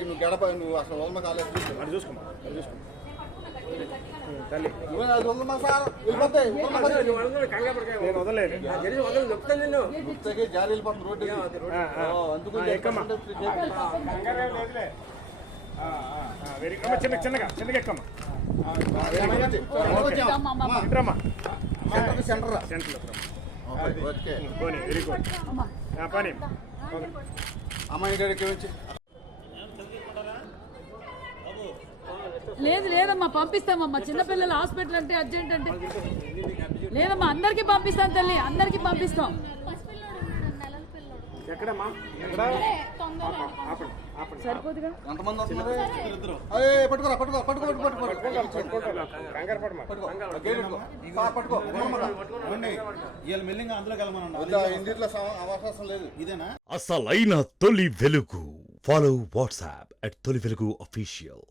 నువ్వు గడప నువ్వు అసలు వదలమ కాలేదు అది చూసుకోమా అది చూసుకో తల్లి వదలమా సార్ వెళ్ళిపోతాయి నేను వదలేదు గుర్తకి జారి వెళ్ళిపోతుంది రోడ్డు అందుకు ఎక్కమ్మా వెరీ చిన్న చిన్నగా చిన్నగా ఎక్కమ్మా ఇంట్రమ్మా సెంటర్ సెంటర్ ఓకే పోనీ వెరీ గుడ్ పోనీ అమ్మాయి గారికి వచ్చి లేదు లేదమ్మా పంపిస్తామమ్మా చిన్నపిల్లల హాస్పిటల్ అంటే అర్జెంట్ అంటే లేదమ్మా అందరికి పంపిస్తాం తల్లి అందరికి పంపిస్తాం ఎక్కడమ్మా సరిపోదుగా ఎంతమంది వస్తున్నారు పట్టుకోరా పట్టుకో పట్టుకో పట్టుకో ఇంటిలో అవకాశం లేదు ఇదేనా అసలైన తొలి వెలుగు. ఫాలో వాట్సాప్ @తొలి వెలుగు official.